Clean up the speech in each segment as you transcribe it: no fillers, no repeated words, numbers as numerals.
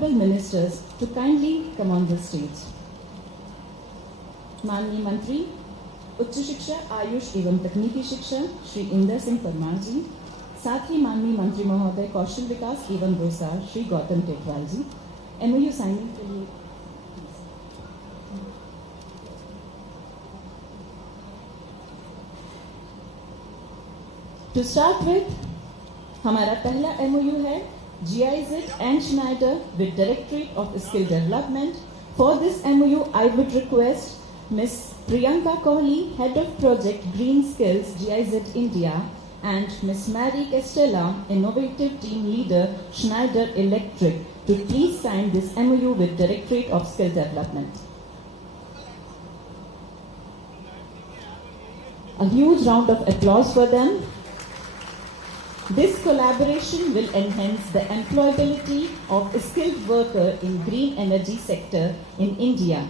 honorable ministers to kindly come on the stage. माननीय मंत्री उच्च शिक्षा, आयुष एवं तकनीकी शिक्षा श्री इंदर सिंह परमार जी, साथ ही माननीय मंत्री महोदय कौशल विकास एवं रोजगार श्री गौतम टेटवाल जी, MOU साइनिंग के लिए To start with, हमारा पहला MOU है GIZ and Schneider with Directorate of Skill Development. For this MOU, I would request Ms. Priyanka Kohli, Head of Project Green Skills GIZ India, and Ms. Mary Castella, Innovative Team Leader Schneider Electric, to please sign this MOU with Directorate of Skill Development. A huge round of applause for them. This collaboration will enhance the employability of a skilled worker in green energy sector in India,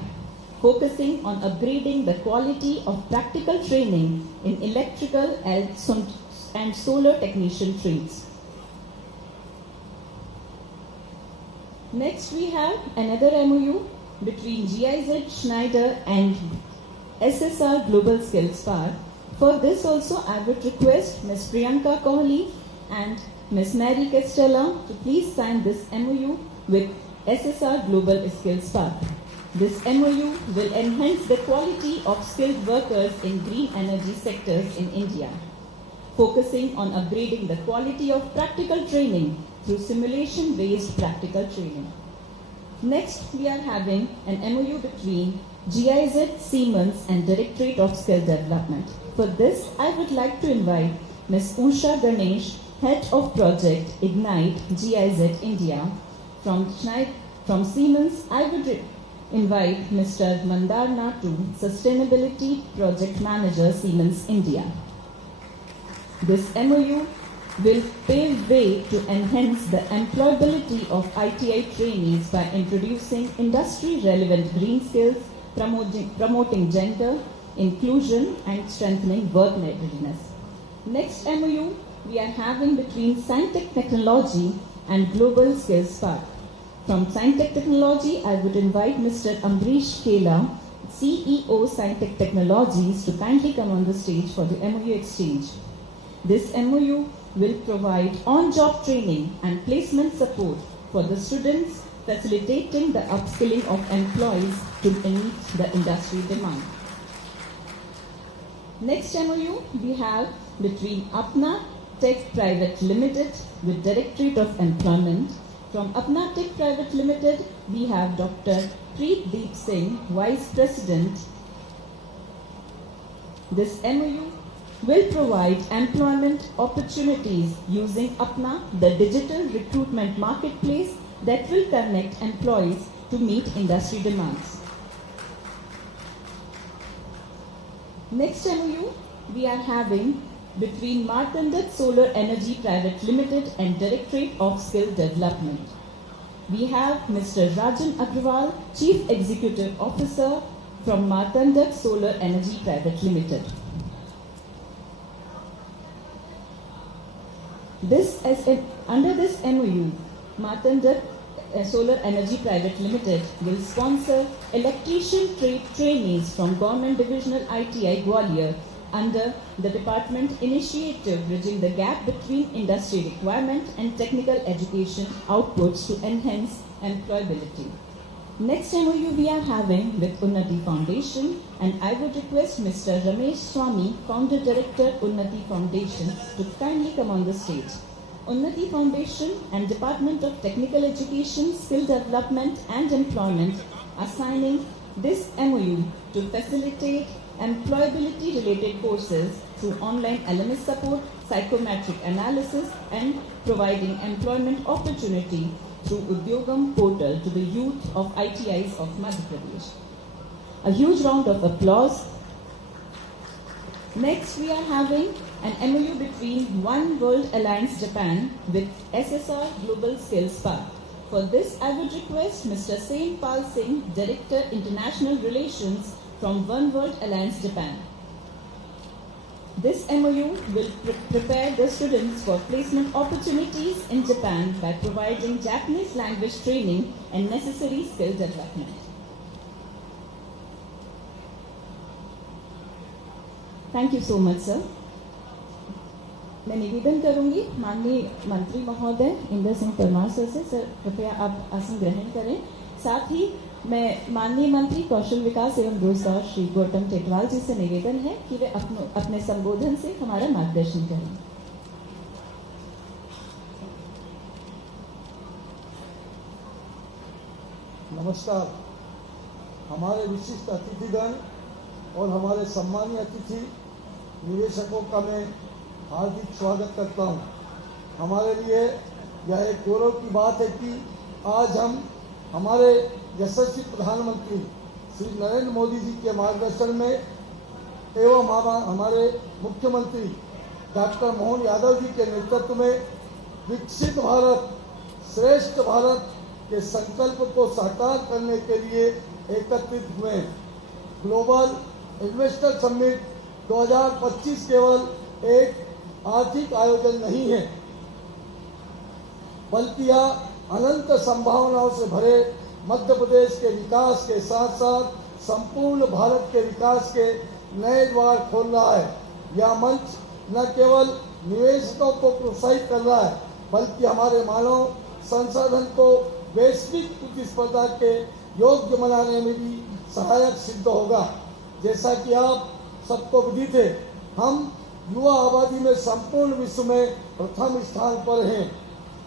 focusing on upgrading the quality of practical training in electrical and solar technician trades. Next, we have another MOU between GIZ, Schneider and SSR Global Skills Park. For this also, I would request Ms. Priyanka Kohli and Ms. Mary Castella to please sign this MOU with SSR Global Skills Park. This MOU will enhance the quality of skilled workers in green energy sectors in India, focusing on upgrading the quality of practical training through simulation-based practical training. Next, we are having an MOU between GIZ, Siemens and Directorate of Skill Development. For this, I would like to invite Ms. Usha Ganesh, Head of Project Ignite GIZ India. From Siemens, I would invite Mr. Mandar Natu, Sustainability Project Manager, Siemens India. This MOU will pave way to enhance the employability of ITI trainees by introducing industry-relevant green skills, promoting gender inclusion and strengthening work readiness. Next MOU we are having between Scientech Technology and Global Skills Park. From Scientech Technology, I would invite Mr. Ambrish Kela, CEO Scientech Technologies, to kindly come on the stage for the MOU exchange. This MOU will provide on-job training and placement support for the students, facilitating the upskilling of employees to meet the industry demand. Next MOU we have between Apna Tech Private Limited with Directorate of Employment. From Apna Tech Private Limited, we have Dr. Preet Deep Singh, Vice President. This MOU will provide employment opportunities using Apna, the digital recruitment marketplace that will connect employees to meet industry demands. Next MOU we are having between Martandak Solar Energy Private Limited and Directorate of Skill Development. We have Mr. Rajan Agrawal, Chief Executive Officer from Martandak Solar Energy Private Limited. Under this MOU, Martandak Solar Energy Private Limited will sponsor electrician trade trainees from Government Divisional ITI Gwalior under the department initiative bridging the gap between industry requirement and technical education outputs to enhance employability. Next MOU we are having with Unnati Foundation, and I would request Mr. Ramesh Swami, Founder Director Unnati Foundation, to kindly come on the stage. Unnati Foundation and Department of Technical Education, Skill Development and Employment are signing this MOU to facilitate employability related courses through online LMS support, psychometric analysis and providing employment opportunity through Udyogam portal to the youth of ITIs of Madhya Pradesh. A huge round of applause. Next we are having an MOU between One World Alliance Japan with SSR Global Skills Park. For this I would request Mr. Sain Pal Singh, Director International Relations from One World Alliance Japan. This MOU will prepare the students for placement opportunities in Japan by providing Japanese language training and necessary skill development. Thank you so much, sir. मैं निवेदन करूंगी माननीय मंत्री महोदय Inder Singh Parmar sir से, sir कृपया आप आसन ग्रहण करें। साथ ही मैं माननीय मंत्री कौशल विकास एवं रोजगार श्री गौतम टेटवाल जी से निवेदन है कि वे अपने संबोधन से हमारा मार्गदर्शन करें। नमस्कार। हमारे विशिष्ट अतिथिगण और हमारे सम्मानीय अतिथि निवेशकों का मैं हार्दिक स्वागत करता हूं। हमारे लिए यह एक गौरव की बात है कि आज हम हमारे यशस्वी प्रधानमंत्री श्री नरेंद्र मोदी जी के मार्गदर्शन में एवं हमारे मुख्यमंत्री डॉक्टर मोहन यादव जी के नेतृत्व में विकसित भारत श्रेष्ठ भारत के संकल्प को साकार करने के लिए एकत्रित हुए। ग्लोबल इन्वेस्टर समिट 2025 केवल एक आर्थिक आयोजन नहीं है, बल्कि यह अनंत संभावनाओं से भरे मध्य प्रदेश के विकास के साथ साथ संपूर्ण भारत के विकास के नए द्वार खोल रहा है। यह मंच न केवल निवेशकों को प्रोत्साहित कर रहा है, बल्कि हमारे मानव संसाधन को वैश्विक प्रतिस्पर्धा के योग्य बनाने में भी सहायक सिद्ध होगा। जैसा कि आप सबको विदित है, हम युवा आबादी में संपूर्ण विश्व में प्रथम स्थान पर हैं।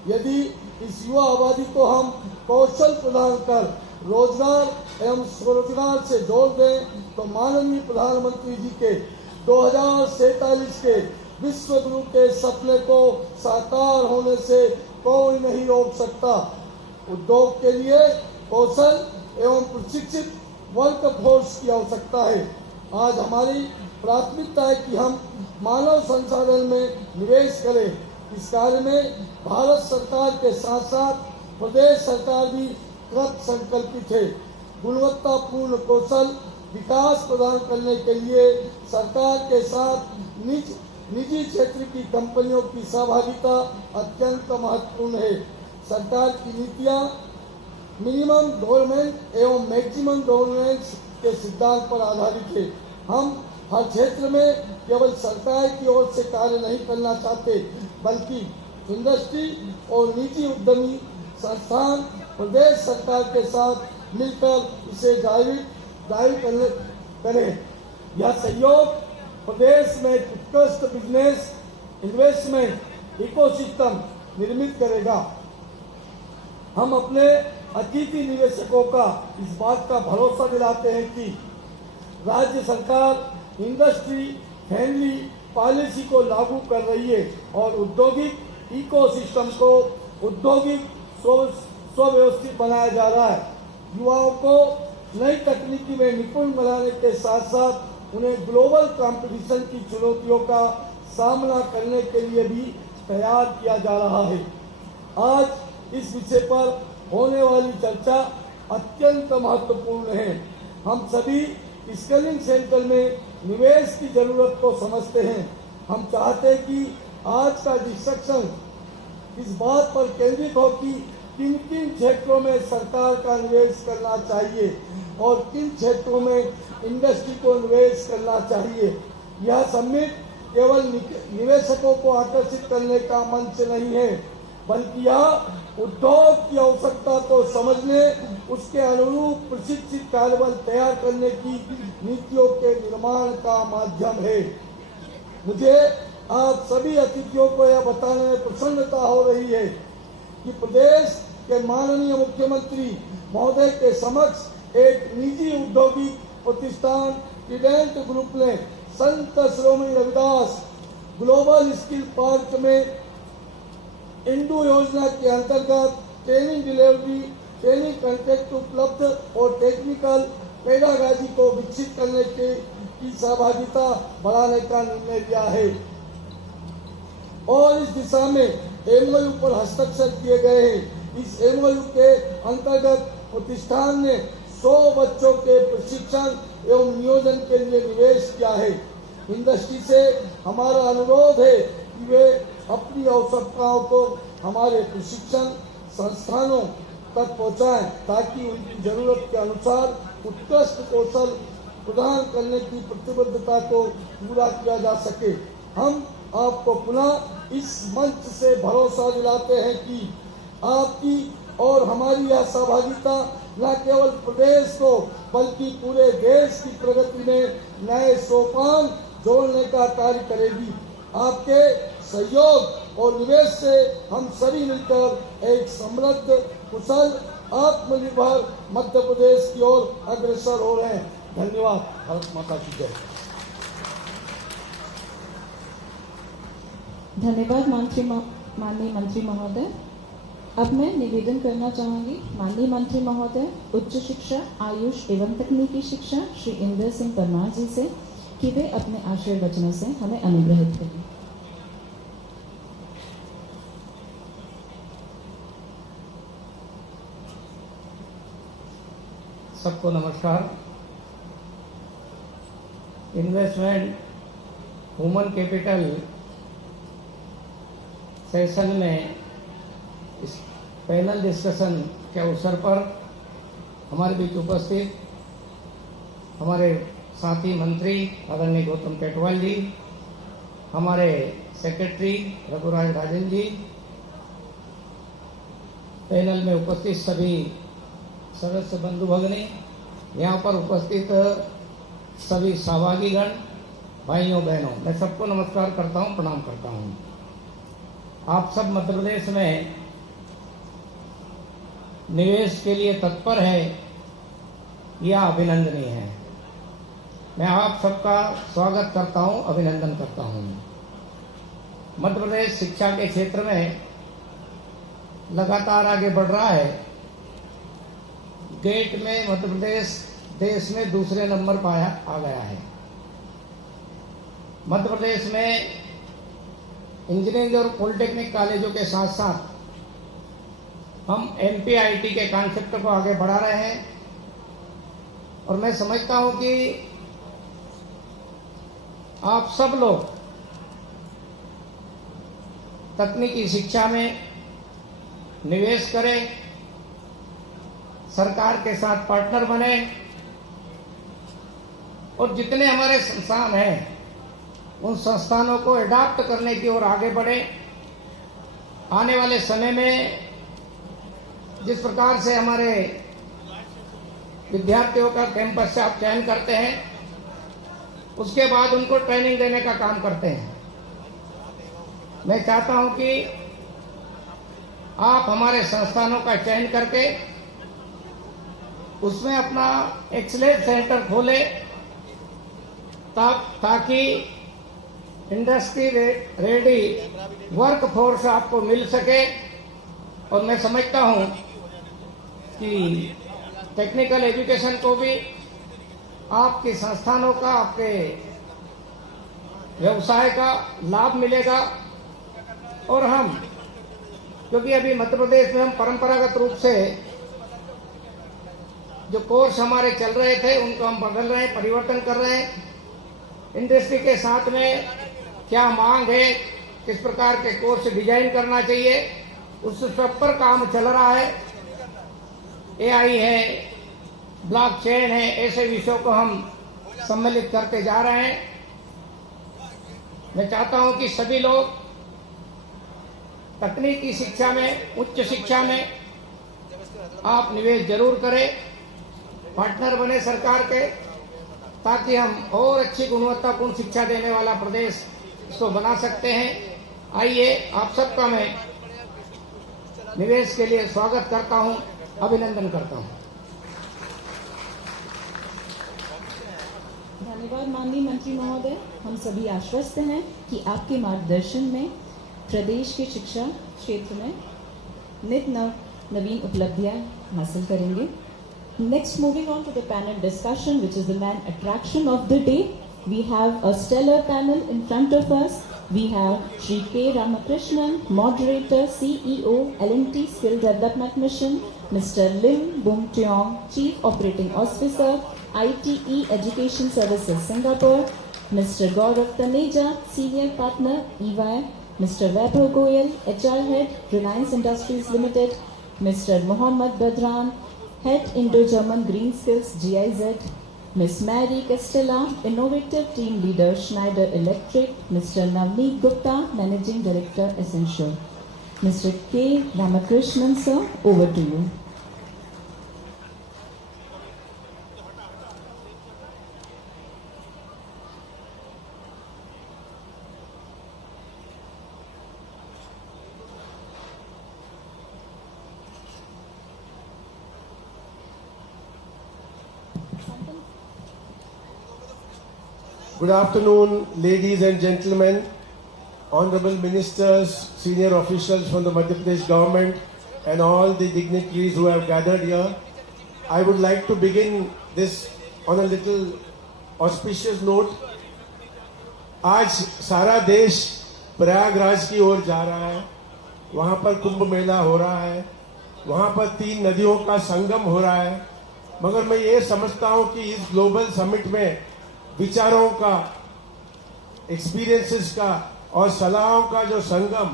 यदि इस युवा आबादी को हम कौशल प्रदान कर रोजगार एवं स्वरोजगार से जोड़ दें तो माननीय प्रधानमंत्री जी के 2047 के विश्व गुरु के सपने को साकार होने से कोई नहीं रोक सकता। उद्योग के लिए कौशल एवं प्रशिक्षित वर्क फोर्स की आवश्यकता है। आज हमारी प्राथमिकता है कि हम मानव संसाधन में निवेश करें। इस कार्य में भारत सरकार के साथ साथ प्रदेश सरकार भी कृत संकल्पित है। गुणवत्तापूर्ण कौशल विकास प्रदान करने के लिए सरकार के साथ निजी क्षेत्र की कंपनियों की सहभागिता अत्यंत महत्वपूर्ण है। सरकार की नीतियां मिनिमम गवर्नमेंट एवं मैक्सिमम गवर्नेंस के सिद्धांत पर आधारित है। हम हर क्षेत्र में केवल सरकार की ओर से कार्य नहीं करना चाहते, बल्कि इंडस्ट्री और निजी उद्यमी संस्थान प्रदेश सरकार के साथ मिलकर इसे ड्राइव करें। यह सहयोग प्रदेश में उत्कृष्ट बिजनेस इन्वेस्टमेंट इकोसिस्टम निर्मित करेगा। हम अपने अतिथि निवेशकों का इस बात का भरोसा दिलाते हैं कि राज्य सरकार इंडस्ट्री फ्रेंडली पॉलिसी को लागू कर रही है और औद्योगिक इकोसिस्टम को औद्योगिक सुव्यवस्थित बनाया जा रहा है। युवाओं को नई तकनीकी में निपुण बनाने के साथ साथ उन्हें ग्लोबल कंपटीशन की चुनौतियों का सामना करने के लिए भी तैयार किया जा रहा है। आज इस विषय पर होने वाली चर्चा अत्यंत महत्वपूर्ण है। हम सभी स्किलिंग सेंटर में निवेश की जरूरत को समझते हैं। हम चाहते हैं कि आज का डिस्कशन इस बात पर केंद्रित हो कि किन किन क्षेत्रों में सरकार का निवेश करना चाहिए और किन क्षेत्रों में इंडस्ट्री को निवेश करना चाहिए। यह समिट केवल निवेशकों को आकर्षित करने का मंच नहीं है, बल्कि यह उद्योग की आवश्यकता को समझने, उसके अनुरूप प्रशिक्षित कार्यबल तैयार करने की नीतियों के निर्माण का माध्यम है। मुझे आप सभी अतिथियों को यह बताने में प्रसन्नता हो रही है कि प्रदेश के माननीय मुख्यमंत्री महोदय के समक्ष एक निजी औद्योगिक प्रतिष्ठान ट्राइडेंट ग्रुप ने संत श्रोमणी रविदास ग्लोबल स्किल पार्क में इंडू योजना के अंतर्गत ट्रेनिंग डिलीवरी, ट्रेनिंग कंटेंट उपलब्ध और टेक्निकल पेडागॉजी को विकसित करने की सहभागिता बढ़ाने का निर्णय लिया है और इस दिशा में एमओयू पर हस्ताक्षर किए गए हैं। इस एमओयू के अंतर्गत प्रतिष्ठान ने 100 बच्चों के प्रशिक्षण एवं नियोजन के लिए निवेश किया है। इंडस्ट्री से हमारा अनुरोध है कि वे अपनी आवश्यकताओं को हमारे प्रशिक्षण संस्थानों तक पहुंचाएं ताकि उनकी जरूरत के अनुसार उत्कृष्ट कौशल प्रदान करने की प्रतिबद्धता को पूरा किया जा सके। हम आपको पुनः इस मंच से भरोसा दिलाते हैं कि आपकी और हमारी यह सहभागिता न केवल प्रदेश को बल्कि पूरे देश की प्रगति में नए सोपान जोड़ने का कार्य करेगी। आपके सहयोग और निवेश से हम सभी मिलकर एक समृद्ध कुशल आत्मनिर्भर मध्य प्रदेश की ओर अग्रसर हो रहे हैं। धन्यवाद। भारत माता की जय। धन्यवाद माननीय मंत्री महोदय। अब मैं निवेदन करना चाहूंगी माननीय मंत्री महोदय उच्च शिक्षा, आयुष एवं तकनीकी शिक्षा श्री इंदर सिंह परमार जी से कि वे अपने आशय वचनों से हमें अनुग्रहित करें। सबको नमस्कार। इन्वेस्टमेंट ह्यूमन कैपिटल सेशन में इस पैनल डिस्कशन के अवसर पर हमारे बीच उपस्थित हमारे साथी मंत्री आदरणीय गौतम टेटवाल जी, हमारे सेक्रेटरी रघुराज राजन जी, पैनल में उपस्थित सभी सदस्य बंधु भगिनी, यहाँ पर उपस्थित सभी सहभागीगण, भाइयों बहनों, मैं सबको नमस्कार करता हूँ, प्रणाम करता हूँ। आप सब मध्य प्रदेश में निवेश के लिए तत्पर है, यह अभिनंदनीय है। मैं आप सबका स्वागत करता हूँ, अभिनंदन करता हूँ। मध्य प्रदेश शिक्षा के क्षेत्र में लगातार आगे बढ़ रहा है। गेट में मध्य प्रदेश देश में दूसरे नंबर पर आ गया है। मध्य प्रदेश में इंजीनियरिंग और पॉलिटेक्निक कॉलेजों के साथ साथ हम MPIT के कॉन्सेप्ट को आगे बढ़ा रहे हैं और मैं समझता हूं कि आप सब लोग तकनीकी शिक्षा में निवेश करें, सरकार के साथ पार्टनर बने और जितने हमारे संस्थान हैं उन संस्थानों को एडॉप्ट करने की ओर आगे बढ़े। आने वाले समय में जिस प्रकार से हमारे विद्यार्थियों का कैंपस से आप चयन करते हैं, उसके बाद उनको ट्रेनिंग देने का काम करते हैं। मैं चाहता हूं कि आप हमारे संस्थानों का चयन करके उसमें अपना एक्सीलेंस सेंटर खोले ताकि इंडस्ट्री रेडी वर्क फोर्स आपको मिल सके। और मैं समझता हूं कि टेक्निकल एजुकेशन को भी आपके संस्थानों का, आपके व्यवसाय का लाभ मिलेगा। और हम, क्योंकि अभी मध्य प्रदेश में हम परंपरागत रूप से जो कोर्स हमारे चल रहे थे उनको हम बदल रहे हैं, परिवर्तन कर रहे हैं। इंडस्ट्री के साथ में क्या मांग है, किस प्रकार के कोर्स डिजाइन करना चाहिए, उस सब पर काम चल रहा है। AI है, ब्लॉकचेन है, ऐसे विषयों को हम सम्मिलित करते जा रहे हैं। मैं चाहता हूं कि सभी लोग तकनीकी शिक्षा में, उच्च शिक्षा में आप निवेश जरूर करें, पार्टनर बने सरकार के, ताकि हम और अच्छी गुणवत्तापूर्ण शिक्षा देने वाला प्रदेश इसको बना सकते हैं। आइए, आप सबका मैं निवेश के लिए स्वागत करता हूं, अभिनंदन करता हूं। धन्यवाद माननीय मंत्री महोदय। हम सभी आश्वस्त हैं कि आपके मार्गदर्शन में प्रदेश के शिक्षा क्षेत्र में नित नवीन उपलब्धियां हासिल करेंगे। Next, moving on to the panel discussion, which is the main attraction of the day. We have a stellar panel in front of us. We have Shri K. Ramakrishnan, Moderator, CEO, L&T Skill Development Mission, Mr. Lim Bung Tiong, Chief Operating Officer, ITE Education Services Singapore, Mr. Gaurav Taneja, Senior Partner, EY, Mr. Vaibhav Goyal, HR Head, Reliance Industries Limited, Mr. Mohammad Badran, Head Indo-German Green Skills, GIZ, Ms. Mary Castella, Innovative Team Leader, Schneider Electric, Mr. Navneet Gupta, Managing Director, Essential. Mr. K. Ramakrishnan, sir, over to you. Good afternoon, ladies and gentlemen, honorable ministers, senior officials from the Madhya Pradesh government, and all the dignitaries who have gathered here. I would like to begin this on a little auspicious note. आज सारा देश प्रयागराज की ओर जा रहा है, वहां पर कुंभ मेला हो रहा है, वहां पर 3 नदियों का संगम हो रहा है, मगर मैं ये समझता हूं कि इस ग्लोबल समिट में विचारों का, एक्सपीरियंसेस का और सलाहों का जो संगम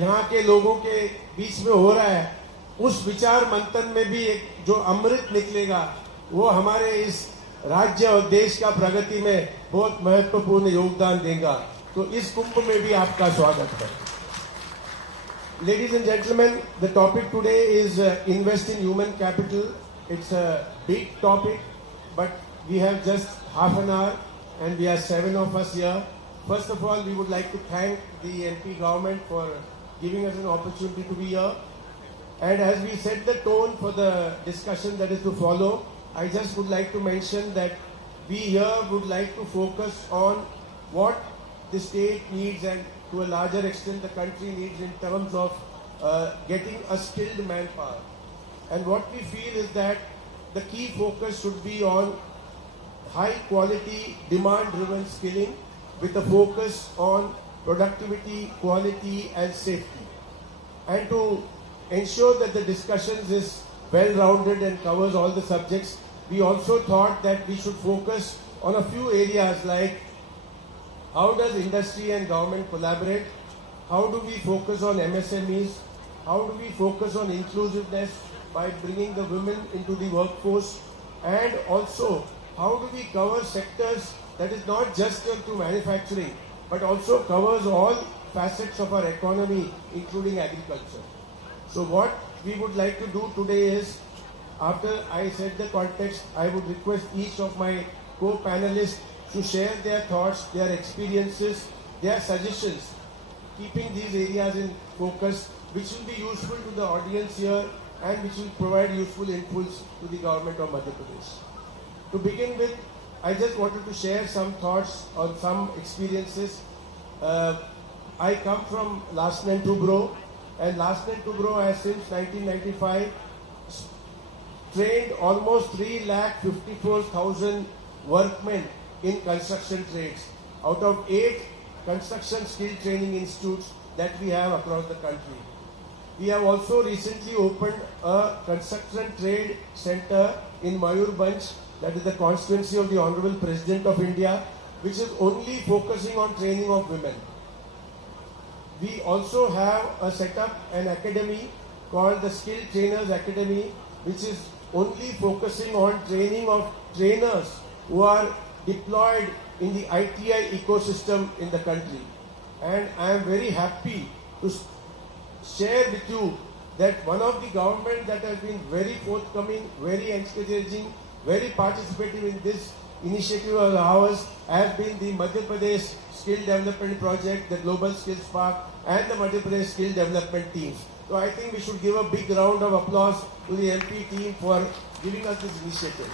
यहाँ के लोगों के बीच में हो रहा है, उस विचार मंथन में भी एक जो अमृत निकलेगा वो हमारे इस राज्य और देश का प्रगति में बहुत महत्वपूर्ण योगदान देगा. तो इस कुंभ में भी आपका स्वागत है. Ladies and gentlemen, the topic today is invest in human capital. It's a big topic, but we have just half an hour and we are 7 of us here. First of all, we would like to thank the MP government for giving us an opportunity to be here. And as we set the tone for the discussion that is to follow, I just would like to mention that we here would like to focus on what the state needs and to a larger extent the country needs in terms of getting a skilled manpower. And what we feel is that the key focus should be on high quality, demand driven skilling with a focus on productivity, quality and safety. And to ensure that the discussions is well rounded and covers all the subjects, we also thought that we should focus on a few areas like how does industry and government collaborate, how do we focus on MSMEs, how do we focus on inclusiveness by bringing the women into the workforce, and also how do we cover sectors that is not just to manufacturing but also covers all facets of our economy including agriculture. So what we would like to do today is, after I set the context, I would request each of my co-panelists to share their thoughts, their experiences, their suggestions, keeping these areas in focus, which will be useful to the audience here and which will provide useful inputs to the government of Madhya Pradesh. To begin with, I just wanted to share some thoughts on some experiences. I come from Larsen & Toubro, and Larsen & Toubro has since 1995 trained almost 3,54,000 workmen in construction trades out of 8 construction skill training institutes that we have across the country. We have also recently opened a construction trade center in Mayurbhanj, that is the constituency of the Honorable President of India, which is only focusing on training of women. We also have a setup, an academy called the Skill Trainers Academy, which is only focusing on training of trainers who are deployed in the ITI ecosystem in the country. And I am very happy to share with you that one of the government that has been very forthcoming, very encouraging, very participative in this initiative of ours has been the Madhya Pradesh Skill Development Project, the Global Skills Park and the Madhya Pradesh Skill Development teams. So I think we should give a big round of applause to the MP team for giving us this initiative.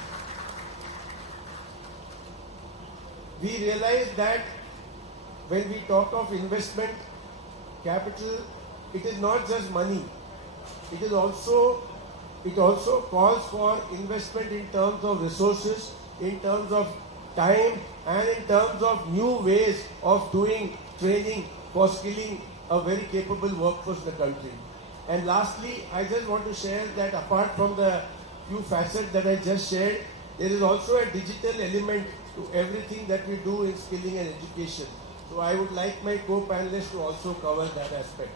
We realize that when we talk of investment, capital, it is not just money. It also calls for investment in terms of resources, in terms of time, and in terms of new ways of doing training for skilling a very capable workforce in the country. And lastly, I just want to share that apart from the few facets that I just shared, there is also a digital element to everything that we do in skilling and education. So I would like my co-panelists to also cover that aspect.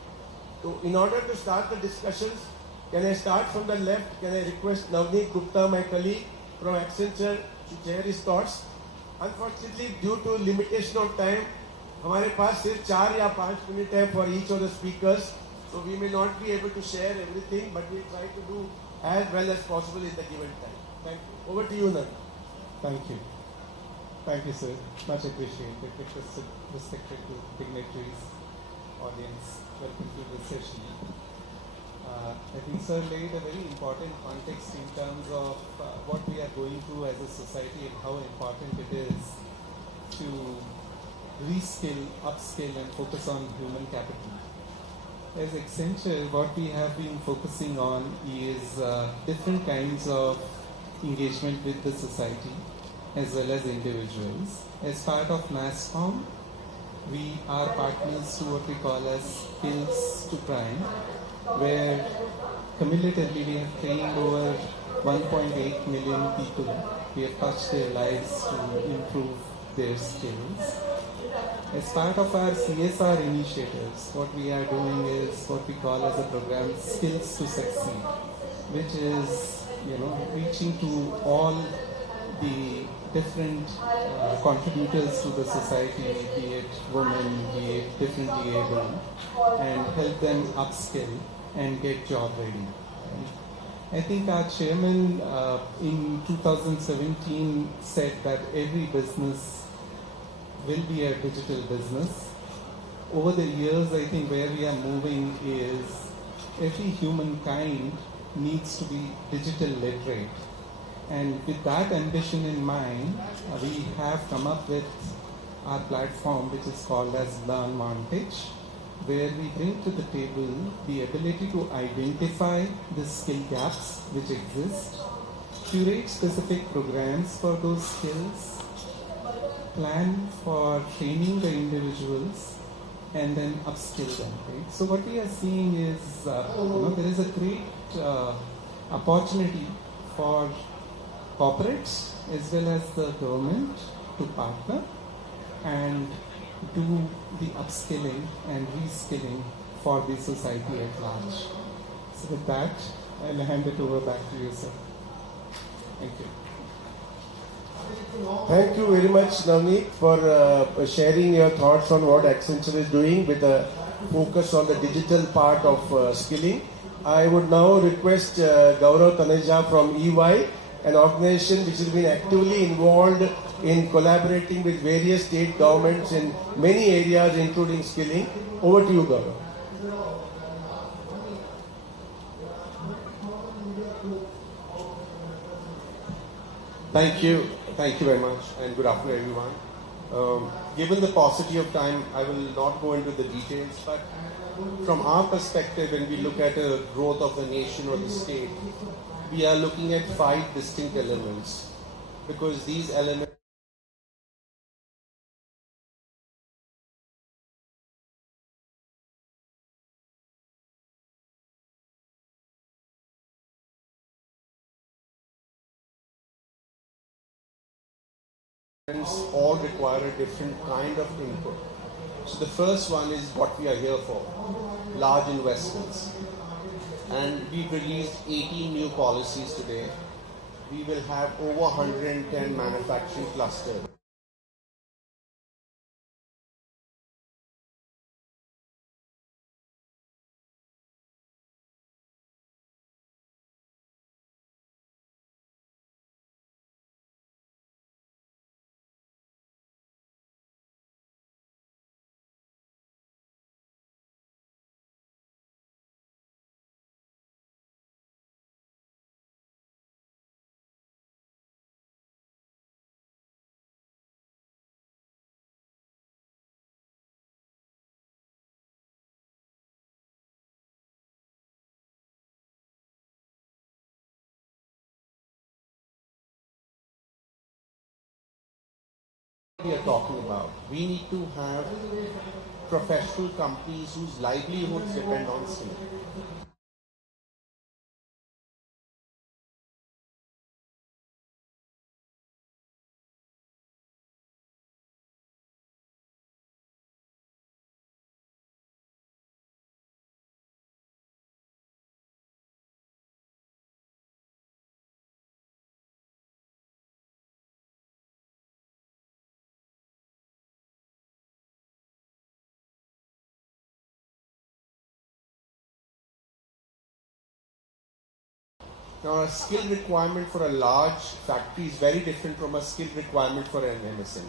So in order to start the discussions, can I start from the left? Can I request Navneet Gupta, my colleague from Accenture, to share his thoughts? Unfortunately, due to limitation of time, हमारे पास सिर्फ 4 या 5 minute है for each of the speakers, so we may not be able to share everything, but we try to do as well as possible in the given time. Thank you. Over to you, Navneet. Thank you. Thank you, sir. Much appreciated. Respected dignitaries, audience, welcome to this session. I think sir laid a very important context in terms of what we are going through as a society and how important it is to reskill, upskill and focus on human capital. As Accenture, what we have been focusing on is different kinds of engagement with the society as well as individuals. As part of NASSCOM, we are partners to what we call as Skills to Prime, where cumulatively we have trained over 1.8 million people. We have touched their lives to improve their skills. As part of our CSR initiatives, what we are doing is what we call as a program Skills to Succeed, which is reaching to all the different contributors to the society, be it women, be it differently able, and help them upskill and get job ready. I think our chairman in 2017 said that every business will be a digital business. Over the years, I think where we are moving is every humankind needs to be digital literate. And with that ambition in mind, we have come up with our platform, which is called as LearnVantage, where we bring to the table the ability to identify the skill gaps which exist, curate specific programs for those skills, plan for training the individuals, and then upskill them. Right? So what we are seeing is, there is a great opportunity for corporates as well as the government to partner and do the upskilling and reskilling for the society at large. So with that, I'll hand it over back to you, sir. Thank you. Thank you very much, Navneet, for sharing your thoughts on what Accenture is doing with a focus on the digital part of skilling. I would now request Gaurav Taneja from EY, an organization which has been actively involved in collaborating with various state governments in many areas, including skilling. Over to you, Gaurav. Thank you. Thank you very much, and good afternoon, everyone. Given the paucity of time, I will not go into the details, but from our perspective, when we look at a growth of the nation or the state, we are looking at 5 distinct elements, because these elements all require a different kind of input. So the first one is what we are here for, large investments. And we've released 18 new policies today. We will have over 110 manufacturing clusters. We are talking about. We need to have professional companies whose livelihoods depend on skill. Now, a skill requirement for a large factory is very different from a skill requirement for an MSME.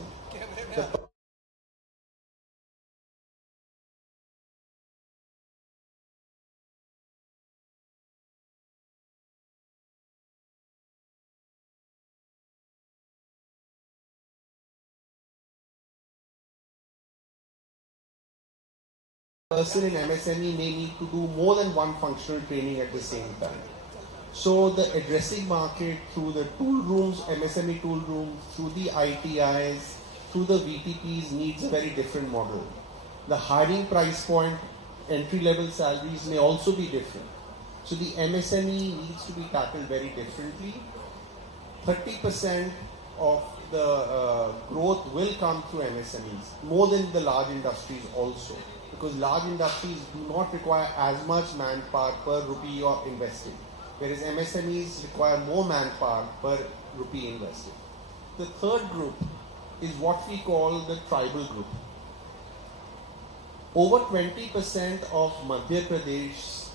The person in MSME may need to do more than one functional training at the same time. So the addressing market through the tool rooms, MSME tool rooms, through the ITIs, through the VTPs needs a very different model. The hiring price point, entry level salaries may also be different. So the MSME needs to be tackled very differently. 30% of the growth will come through MSMEs, more than the large industries also. Because large industries do not require as much manpower per rupee or invested, whereas MSMEs require more manpower per rupee invested. The third group is what we call the tribal group. Over 20% of Madhya Pradesh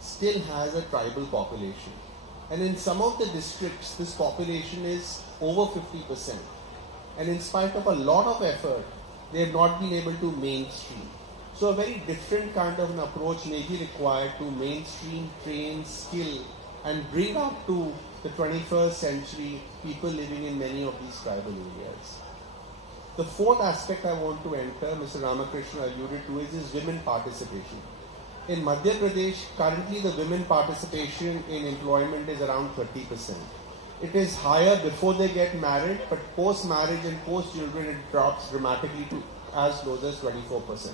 still has a tribal population. And in some of the districts, this population is over 50%. And in spite of a lot of effort, they have not been able to mainstream. So a very different kind of an approach may be required to mainstream, train, skill, and bring up to the 21st century people living in many of these tribal areas. The fourth aspect I want to enter, Mr. Ramakrishna alluded to, is women participation. In Madhya Pradesh, currently the women participation in employment is around 30%. It is higher before they get married, but post-marriage and post-children it drops dramatically to as low as 24%.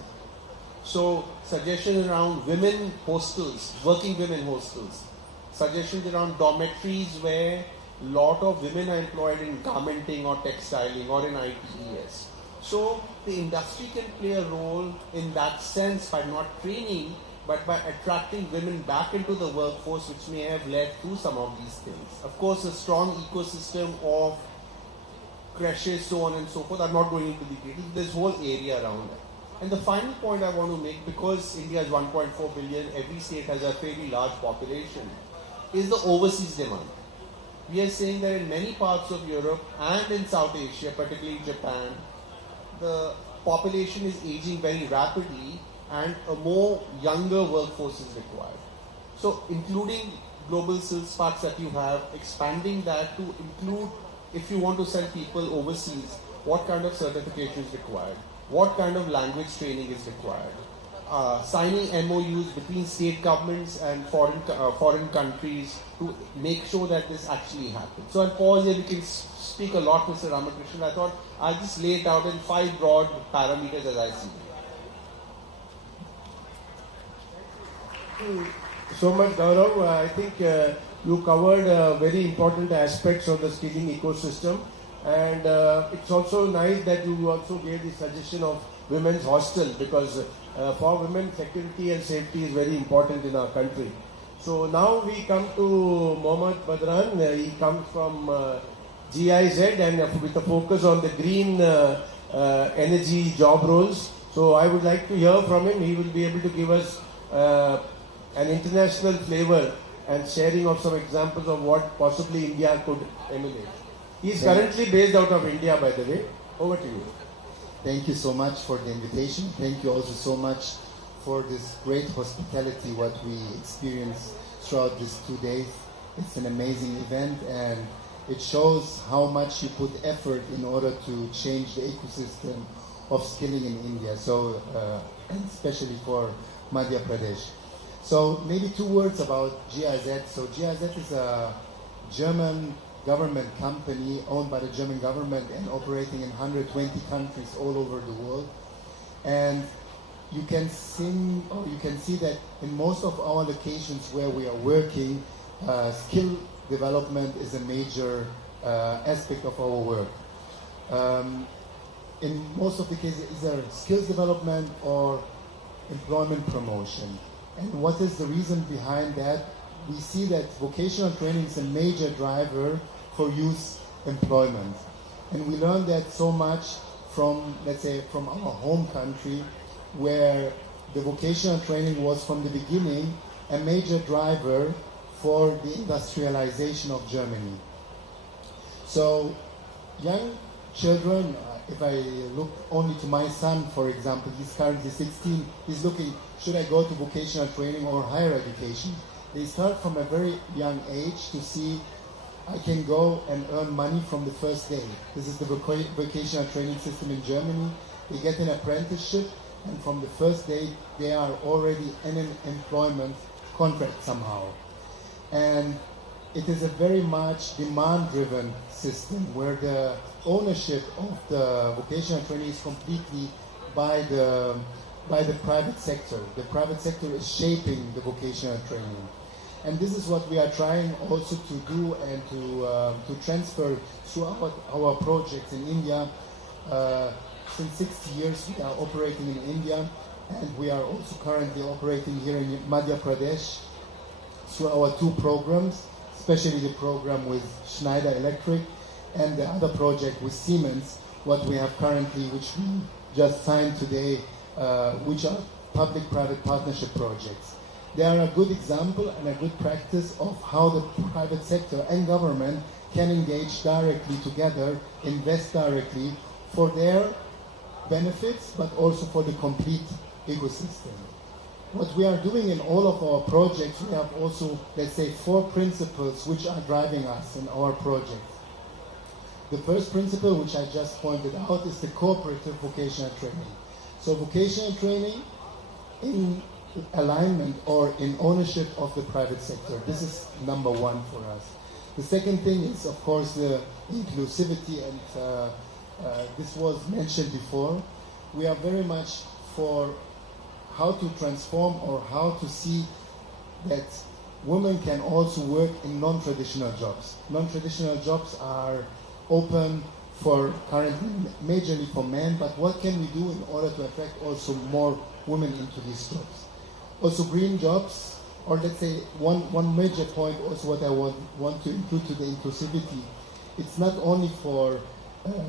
So suggestions around women hostels, working women hostels, suggestions around dormitories where a lot of women are employed in garmenting or textiling or in ITES. So the industry can play a role in that sense by not training, but by attracting women back into the workforce, which may have led to some of these things. Of course, a strong ecosystem of creches, so on and so forth. I'm not going into the details. This whole area around it. And the final point I want to make, because India is 1.4 billion, every state has a fairly large population, is the overseas demand. We are saying that in many parts of Europe and in South Asia, particularly Japan, the population is aging very rapidly and a more younger workforce is required. So including global skills parks that you have, expanding that to include, if you want to send people overseas, what kind of certification is required, what kind of language training is required, signing MOUs between state governments and foreign countries to make sure that this actually happens. So I'll pause here. We can speak a lot, Mr. Ramakrishnan. I thought I'll just lay it out in 5 broad parameters as I see it. So much, Gaurav. I think you covered very important aspects of the skilling ecosystem, and it's also nice that you also gave the suggestion of women's hostel, because for women security and safety is very important in our country. So now we come to Mohammad Badran. He comes from GIZ and with a focus on the green energy job roles. So I would like to hear from him. He will be able to give us an international flavor and sharing of some examples of what possibly India could emulate. He is currently based out of India, by the way. Over to you. Thank you so much for the invitation. Thank you also so much for this great hospitality, what we experienced throughout these 2 days. It's an amazing event, and it shows how much you put effort in order to change the ecosystem of skilling in India, so and especially for Madhya Pradesh. So maybe 2 words about GIZ. So GIZ is a German government company owned by the German government and operating in 120 countries all over the world. And you can see that in most of our locations where we are working, skill development is a major aspect of our work. In most of the cases, either skills development or employment promotion. And what is the reason behind that? We see that vocational training is a major driver for youth employment. And we learned that so much from, let's say, from our home country, where the vocational training was from the beginning a major driver for the industrialization of Germany. So young children, if I look only to my son, for example, he's currently 16, he's looking, should I go to vocational training or higher education? They start from a very young age to see, I can go and earn money from the first day. This is the vocational training system in Germany. They get an apprenticeship, and from the first day, they are already in an employment contract somehow. And it is a very much demand-driven system where the ownership of the vocational training is completely by the private sector. The private sector is shaping the vocational training. And this is what we are trying also to do and to transfer throughout our projects in India. Since 60 years we are operating in India, and we are also currently operating here in Madhya Pradesh through our 2 programs, especially the program with Schneider Electric and the other project with Siemens, what we have currently, which we just signed today, which are public-private partnership projects. They are a good example and a good practice of how the private sector and government can engage directly together, invest directly for their benefits, but also for the complete ecosystem. What we are doing in all of our projects, we have also, let's say, 4 principles which are driving us in our project. The first principle, which I just pointed out, is the cooperative vocational training. So vocational training in alignment or in ownership of the private sector. This is number 1 for us. The second thing is, of course, the inclusivity, and this was mentioned before. We are very much for how to transform or how to see that women can also work in non-traditional jobs. Non-traditional jobs are open for currently majorly for men, but what can we do in order to attract also more women into these jobs? Also green jobs, or let's say one major point also what I want to include to the inclusivity. It's not only for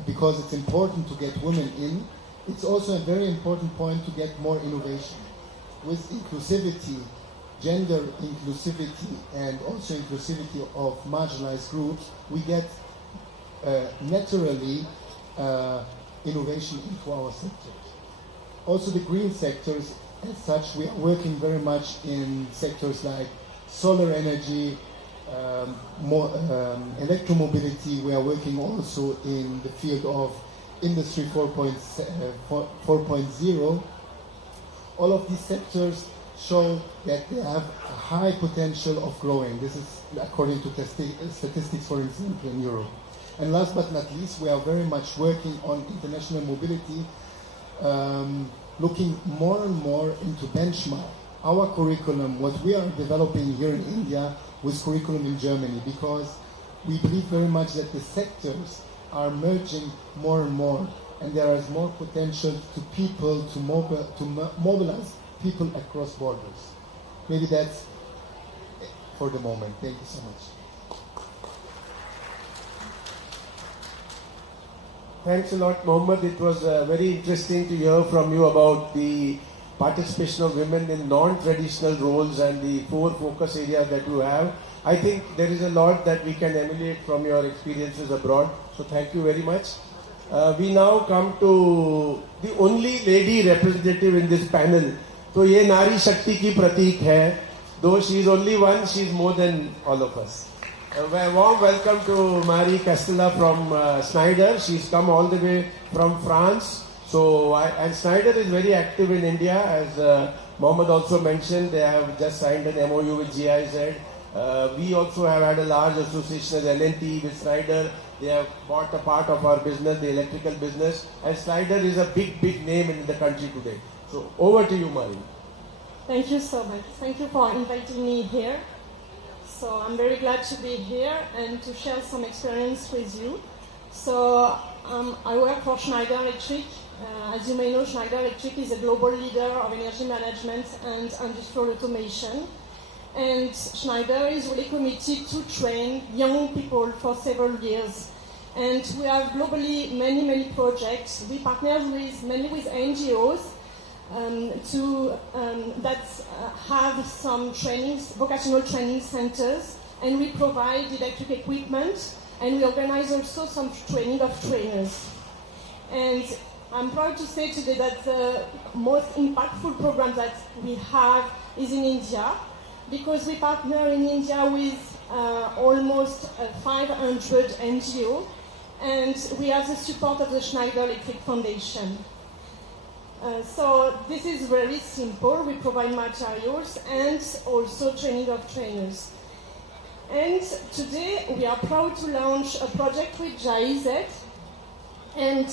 because it's important to get women in, it's also a very important point to get more innovation. With inclusivity, gender inclusivity, and also inclusivity of marginalized groups, we get naturally innovation into our sectors. Also the green sectors, as such, we are working very much in sectors like solar energy, electromobility. We are working also in the field of Industry 4.0. All of these sectors show that they have a high potential of growing. This is according to statistics, for example, in Europe. And last but not least, we are very much working on international mobility, looking more and more into benchmark our curriculum, what we are developing here in India, with curriculum in Germany, because we believe very much that the sectors are merging more and more, and there is more potential to people to mobilize people across borders. Maybe that's it for the moment. Thank you so much. Thanks a lot, Mohammed. It was very interesting to hear from you about the participation of women in non-traditional roles and the 4 focus areas that you have. I think there is a lot that we can emulate from your experiences abroad. So thank you very much. We now come to the only lady representative in this panel. So ये नारी शक्ति की प्रतीक है. Though she is only one, she is more than all of us. A warm welcome to Marie Castella from Schneider. She's come all the way from France. And Schneider is very active in India. As Mohammed also mentioned, they have just signed an MOU with GIZ. We also have had a large association as L&T with Schneider. They have bought a part of our business, the electrical business. And Schneider is a big, big name in the country today. So over to you, Marie. Thank you so much. Thank you for inviting me here. So I'm very glad to be here and to share some experience with you. So I work for Schneider Electric. As you may know, Schneider Electric is a global leader of energy management and industrial automation. And Schneider is really committed to train young people for several years. And we have globally many projects. We partner mainly with NGOs that have some trainings, vocational training centers, and we provide didactic equipment, and we organize also some training of trainers. And I'm proud to say today that the most impactful program that we have is in India, because we partner in India with almost 500 NGO, and we have the support of the Schneider Electric Foundation. So this is very simple. We provide materials and also training of trainers. And today we are proud to launch a project with GIZ and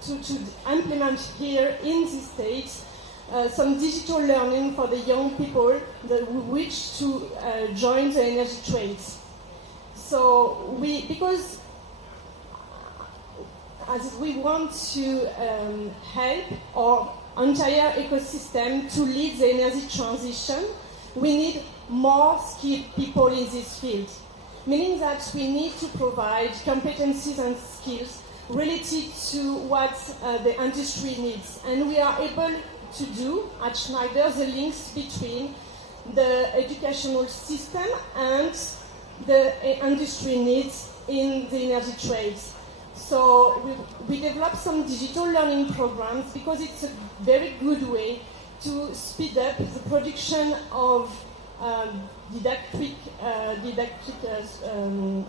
to implement here in the States some digital learning for the young people that wish to join the energy trades. So because as we want to help our entire ecosystem to lead the energy transition, we need more skilled people in this field, meaning that we need to provide competencies and skills related to what the industry needs. And we are able to do at Schneider the links between the educational system and the industry needs in the energy trades. So we developed some digital learning programs because it's a very good way to speed up the production of didactic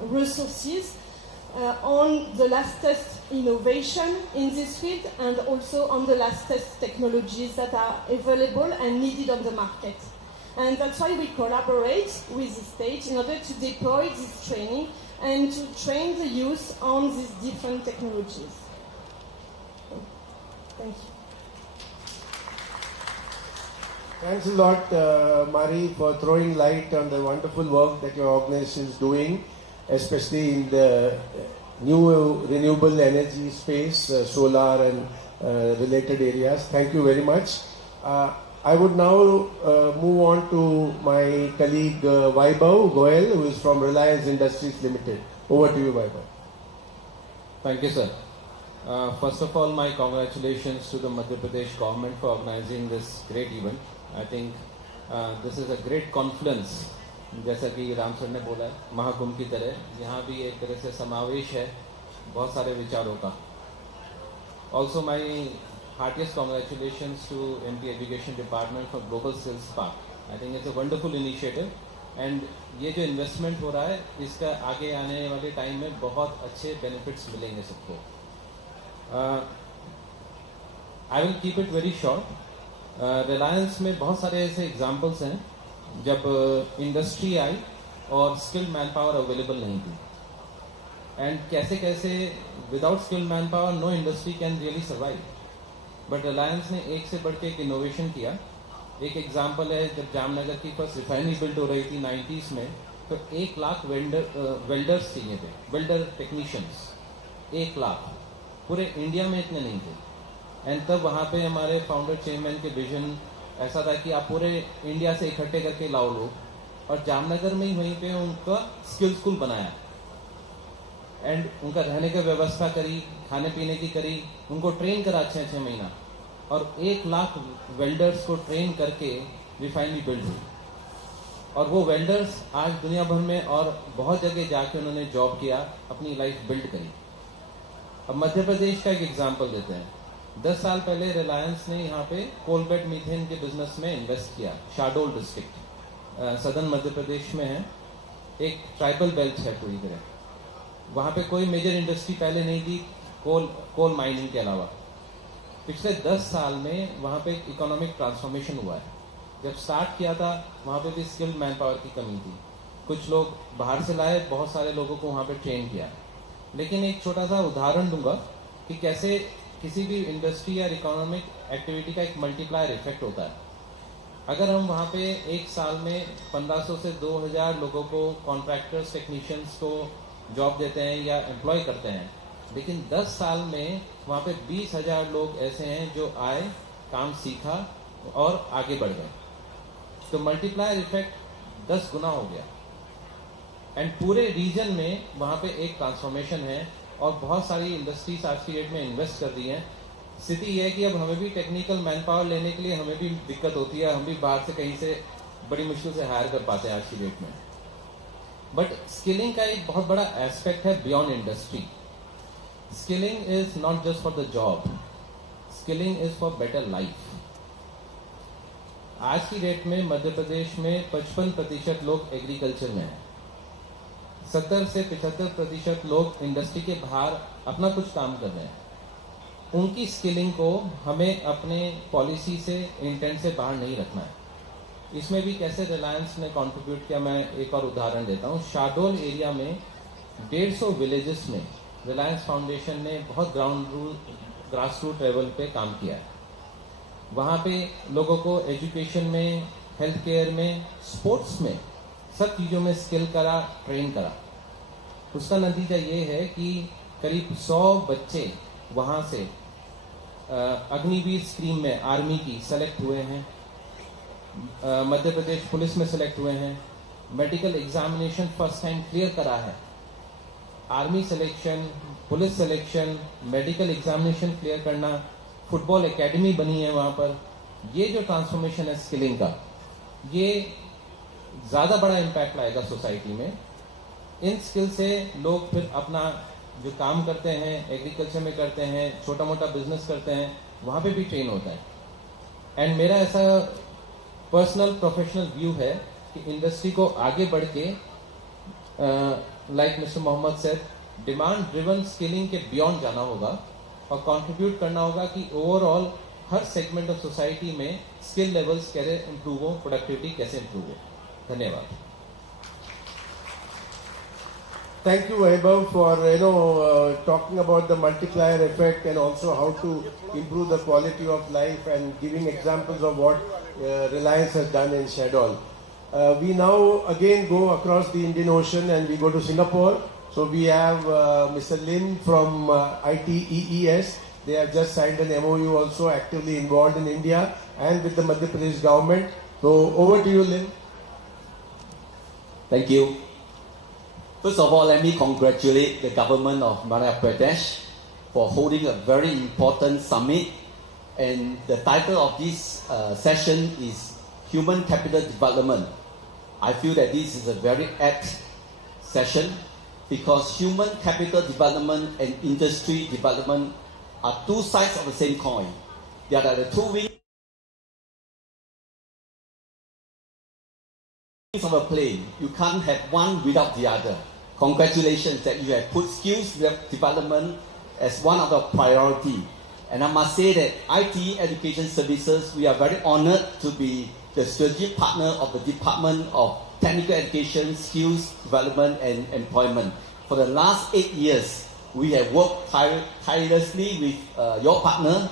resources on the latest innovation in this field and also on the latest technologies that are available and needed on the market. And that's why we collaborate with the state in order to deploy this training and to train the youth on these different technologies. Thank you. Thanks a lot, Mari, for throwing light on the wonderful work that your organization is doing, especially in the new renewable energy space, solar and related areas. Thank you very much. I would now move on to my colleague Vaibhav Goel, who is from Reliance Industries Limited. Over to you, Vaibhav. Thank you, sir. First of all, my congratulations to the Madhya Pradesh government for organizing this great event. I think this is a great confluence, जैसा कि Ram sir ने बोला है, महाकुंभ की तरह यहाँ भी एक तरह से समावेश है बहुत सारे विचारों का. Also, my heartiest congratulations to MP Education Department for Global Skills Park. I think it's a wonderful initiative, and ये जो investment हो रहा है इसका आगे आने वाले टाइम में बहुत अच्छे benefits मिलेंगे सबको. I will keep it very short. Reliance में बहुत सारे ऐसे एग्जाम्पल्स हैं जब इंडस्ट्री आई और स्किल्ड मैन पावर अवेलेबल नहीं थी, एंड कैसे कैसे without skilled man power know industry can really survive. But Reliance ने एक से बढ़ के एक इनोवेशन किया. एक एग्जाम्पल है, जब जामनगर की फर्स्ट रिफाइनरी बिल्ड हो रही थी 90s में, तो 1 लाख वेल्डर्स चाहिए थे, वेल्डर टेक्नीशियंस 1 लाख. पूरे इंडिया में इतने नहीं थे. एंड तब वहाँ पे हमारे फाउंडर चेयरमैन के विजन ऐसा था कि आप पूरे इंडिया से इकट्ठे करके लाओ लोग, और जामनगर में ही वहीं पे उनका स्किल स्कूल बनाया एंड उनका रहने की व्यवस्था करी, खाने पीने की करी, उनको ट्रेन करा 6 महीना, और 1 लाख वेल्डर्स को ट्रेन करके रिफाइनरी बिल्ड हुई. और वो वेल्डर्स आज दुनिया भर में और बहुत जगह जाके उन्होंने जॉब किया, अपनी लाइफ बिल्ड करी. अब मध्य प्रदेश का एक एग्जाम्पल देते हैं. 10 साल पहले रिलायंस ने यहाँ पे कोल बेड मीथेन के बिजनेस में इन्वेस्ट किया. शाहडोल डिस्ट्रिक्ट सदर्न मध्य प्रदेश में है, एक ट्राइबल बेल्ट है पूरी तरह. वहाँ पे कोई मेजर इंडस्ट्री पहले नहीं थी कोल माइनिंग के अलावा. पिछले 10 साल में वहाँ पे एक इकोनॉमिक ट्रांसफॉर्मेशन हुआ है. जब स्टार्ट किया था वहाँ पे भी स्किल्ड मैन पावर की कमी थी. कुछ लोग बाहर से लाए, बहुत सारे लोगों को वहाँ पे ट्रेन किया. लेकिन एक छोटा सा उदाहरण दूंगा कि कैसे किसी भी इंडस्ट्री या इकोनॉमिक एक्टिविटी का एक मल्टीप्लायर इफेक्ट होता है. अगर हम वहाँ पे एक साल में 1500 से 2000 लोगों को, कॉन्ट्रैक्टर्स, टेक्नीशियंस को जॉब देते हैं या एम्प्लॉय करते हैं, लेकिन 10 साल में वहाँ पे 20,000 लोग ऐसे हैं जो आए, काम सीखा और आगे बढ़ गए. तो मल्टीप्लायर इफेक्ट 10 गुना हो गया. एंड पूरे रीजन में वहाँ पे एक ट्रांसफॉर्मेशन है, और बहुत सारी इंडस्ट्रीज आज की डेट में इन्वेस्ट कर रही हैं. स्थिति यह है कि अब हमें भी टेक्निकल मैन पावर लेने के लिए हमें भी दिक्कत होती है, हम भी बाहर से कहीं से बड़ी मुश्किल से हायर कर पाते हैं आज की डेट में। बट स्किलिंग का एक बहुत बड़ा एस्पेक्ट है beyond industry. Skilling is not just for the job, skilling is for better life. आज की डेट में मध्य प्रदेश में 55% लोग एग्रीकल्चर में हैं, 70 से 75% लोग इंडस्ट्री के बाहर अपना कुछ काम कर रहे हैं। उनकी स्किलिंग को हमें अपने पॉलिसी से, इंटेंट से बाहर नहीं रखना है। इसमें भी कैसे रिलायंस ने कंट्रीब्यूट किया, मैं एक और उदाहरण देता हूँ। शाहडोल एरिया में 150 विलेजेस में रिलायंस फाउंडेशन ने बहुत ग्रास रूट लेवल पे काम किया है। वहाँ पे लोगों को एजुकेशन में, हेल्थ केयर में, स्पोर्ट्स में, सब चीज़ों में स्किल करा, ट्रेन करा। उसका नतीजा ये है कि करीब 100 बच्चे वहाँ से अग्निवीर स्कीम में आर्मी की सेलेक्ट हुए हैं, मध्य प्रदेश पुलिस में सेलेक्ट हुए हैं, medical examination first time clear करा है। Army selection, police selection, medical examination clear करना, फुटबॉल एकेडमी बनी है वहाँ पर। ये जो ट्रांसफॉर्मेशन है स्किलिंग का, ये ज़्यादा बड़ा इम्पैक्ट लाएगा सोसाइटी में। इन स्किल से लोग फिर अपना जो काम करते हैं, एग्रीकल्चर में करते हैं, छोटा मोटा बिजनेस करते हैं, वहाँ पे भी ट्रेन होता है। एंड मेरा ऐसा पर्सनल प्रोफेशनल व्यू है कि इंडस्ट्री को आगे बढ़ के like mister Mohammed said, demand driven skilling के बियॉन्ड जाना होगा और कंट्रीब्यूट करना होगा कि ओवरऑल हर सेगमेंट ऑफ सोसाइटी में स्किल लेवल्स कैसे इंप्रूव हो, प्रोडक्टिविटी कैसे इंप्रूव हो। धन्यवाद। Thank you, Vaibhav, for talking about the multiplier effect and also how to improve the quality of life and giving examples of what Reliance has done in Shahdol. We now again go across the Indian Ocean and we go to Singapore. So we have Mr. Lim from ITEES. They have just signed an MOU, also actively involved in India and with the Madhya Pradesh government. So over to you, Lim. Thank you. First of all, let me congratulate the government of Madhya Pradesh for holding a very important summit. And the title of this session is Human Capital Development. I feel that this is a very apt session because human capital development and industry development are two sides of the same coin. They are the two wings of a plane. You can't have one without the other. Congratulations that you have put skills development as one of the priority. And I must say that IT Education Services, we are very honored to be the strategic partner of the Department of Technical Education, Skills Development and Employment. For the last 8 years, we have worked tirelessly with your partner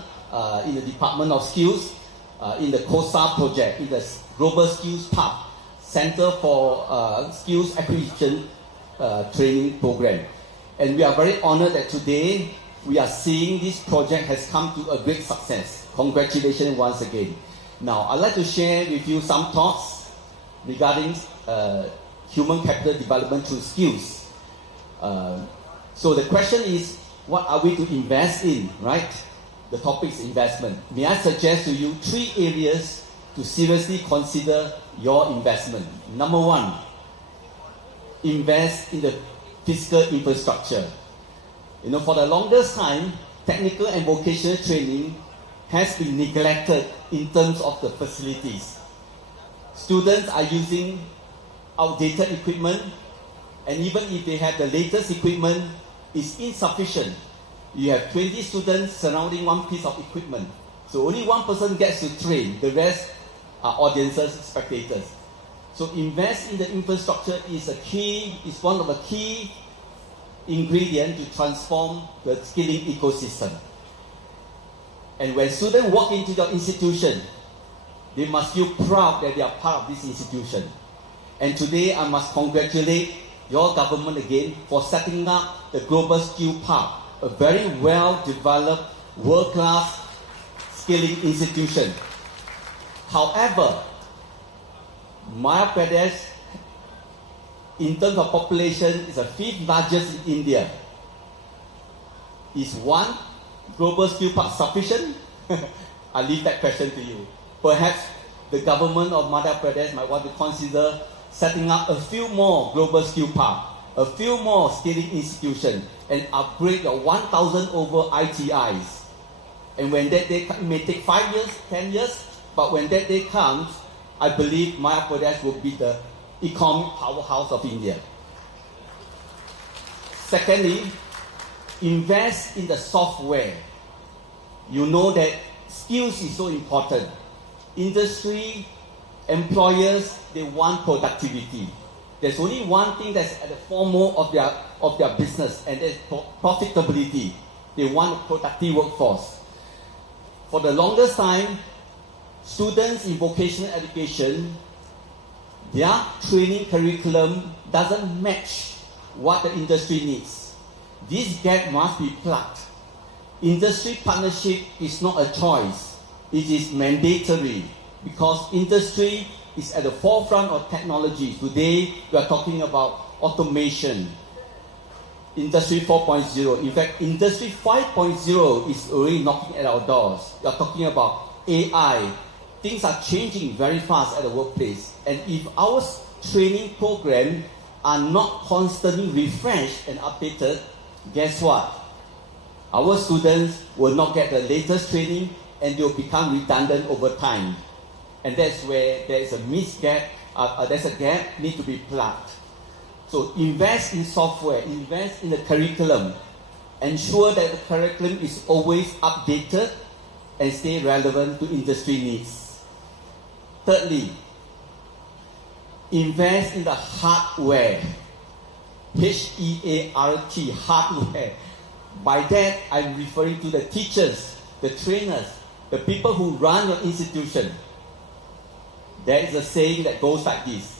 in the Department of Skills, in the COSA project, in the Global Skills Park, Center for Skills Acquisition Training Program. And we are very honored that today we are seeing this project has come to a great success. Congratulations once again. Now, I'd like to share with you some thoughts regarding human capital development through skills. So the question is, what are we to invest in, right? The topic is investment. May I suggest to you 3 areas to seriously consider your investment. Number 1, invest in the physical infrastructure. For the longest time, technical and vocational training has been neglected in terms of the facilities. Students are using outdated equipment, and even if they have the latest equipment, it's insufficient. You have 20 students surrounding one piece of equipment. So only one person gets to train, the rest are audiences, spectators. So invest in the infrastructure is one of the key ingredients to transform the skilling ecosystem. And when students walk into your institution, they must feel proud that they are part of this institution. And today I must congratulate your government again for setting up the Global Skill Park, a very well-developed, world-class skilling institution. However, Madhya Pradesh, in terms of population, is the 5th largest in India. Is one, Global Skill Park sufficient? I leave that question to you. Perhaps the government of Madhya Pradesh might want to consider setting up a few more Global Skill Park, a few more skilling institutions, and upgrade your 1,000 over ITIs. And when that day comes, it may take 5 years, 10 years, but when that day comes, I believe Madhya Pradesh will be the economic powerhouse of India. Secondly, invest in the software. You know that skills is so important. Industry, employers, they want productivity. There's only one thing that's at the foremost of their business, and that's profitability. They want a productive workforce. For the longest time, students in vocational education, their training curriculum doesn't match what the industry needs. This gap must be plugged. Industry partnership is not a choice. It is mandatory because industry is at the forefront of technology. Today, we are talking about automation, Industry 4.0. In fact, Industry 5.0 is already knocking at our doors. We are talking about AI. Things are changing very fast at the workplace. And if our training programs are not constantly refreshed and updated, guess what? Our students will not get the latest training and they will become redundant over time. And that's where there is a there's a gap need to be plugged. So invest in software, invest in the curriculum, ensure that the curriculum is always updated and stay relevant to industry needs. Thirdly, invest in the hardware. HEART, hardware. By that, I'm referring to the teachers, the trainers, the people who run your institution. There is a saying that goes like this.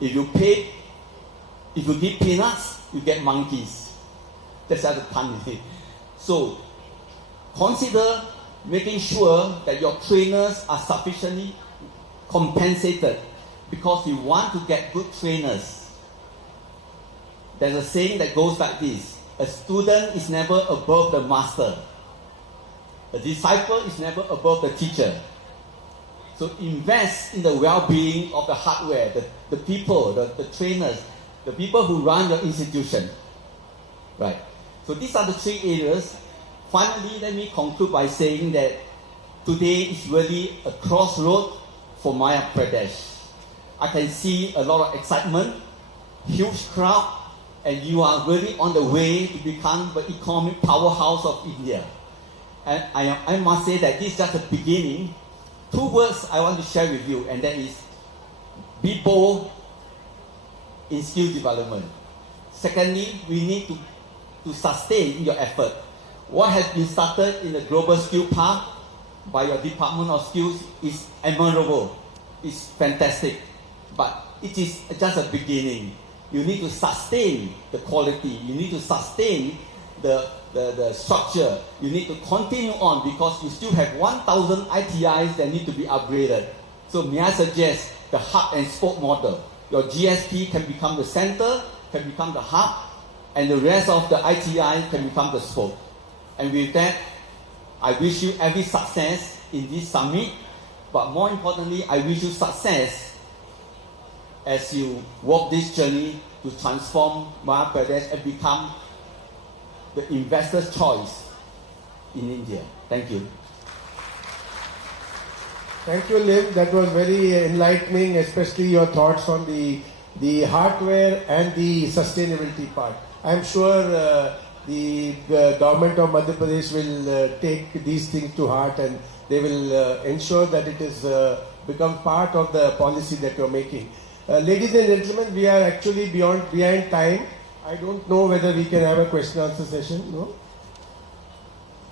If you give peanuts, you get monkeys. That's how the pun is. So, consider making sure that your trainers are sufficiently compensated because you want to get good trainers. There's a saying that goes like this. A student is never above the master. A disciple is never above the teacher. So invest in the well-being of the hardware, the people, the trainers, the people who run your institution. Right. So these are the three areas. Finally, let me conclude by saying that today is really a crossroad for Madhya Pradesh. I can see a lot of excitement, huge crowd, and you are really on the way to become the economic powerhouse of India. And I must say that this is just the beginning. 2 words I want to share with you, and that is be bold in skill development. Secondly, we need to sustain your effort. What has been started in the Global Skill Park by your Department of Skills is admirable. It's fantastic. But it is just a beginning. You need to sustain the quality. You need to sustain the structure. You need to continue on because you still have 1,000 ITIs that need to be upgraded. So may I suggest the hub and spoke model. Your GSP can become the center, can become the hub, and the rest of the ITI can become the spoke. And with that, I wish you every success in this summit. But more importantly, I wish you success as you walk this journey to transform Madhya Pradesh and become the investor's choice in India. Thank you. Thank you, Lim. That was very enlightening, especially your thoughts on the hardware and the sustainability part. I'm sure the government of Madhya Pradesh will take these things to heart and they will ensure that it is become part of the policy that you're making. Ladies and gentlemen, we are actually behind time. I don't know whether we can have a question answer session. No?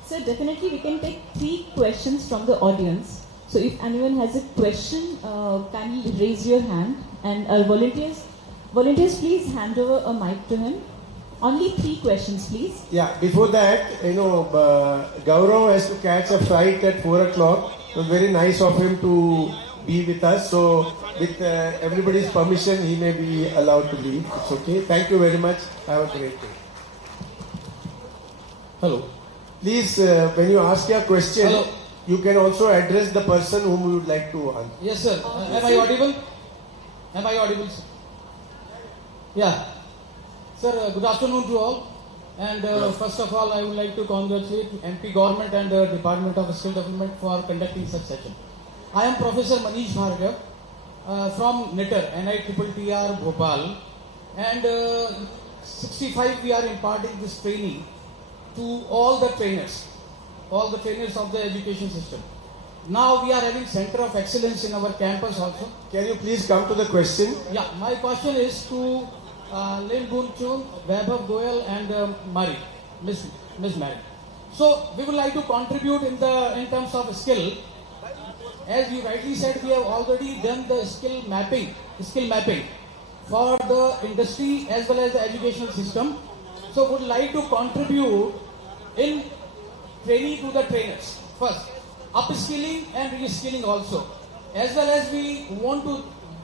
So definitely we can take 3 questions from the audience. So if anyone has a question, kindly raise your hand, and our volunteers, please hand over a mic to him. Only 3 questions, please. Yeah, before that, Gaurav has to catch a flight at 4 o'clock. It was very nice of him to be with us. So with everybody's permission, he may be allowed to leave. It's okay. Thank you very much. Have a great day. Hello. please, when you ask your question, Hello. you can also address the person whom you would like to answer. Yes, sir. Am I audible? Am I audible, sir? Yeah. Sir, good afternoon to all. And first of all, I would like to congratulate MP government and Department of Skill Development for conducting such session. I am Professor Manish Bhargav from NITR, NITTR Bhopal. And 65 we are imparting this training to all the trainers of the education system. Now we are having Center of Excellence in our campus also. Can you please come to the question? Yeah, my question is to Lim Boon Chun, Vaibhav Goyal and Mari, Miss Mary. So we would like to contribute in terms of skill. As you rightly said, we have already done the skill mapping for the industry as well as the educational system. So would like to contribute in training to the trainers. First, upskilling and reskilling also. As well as we want to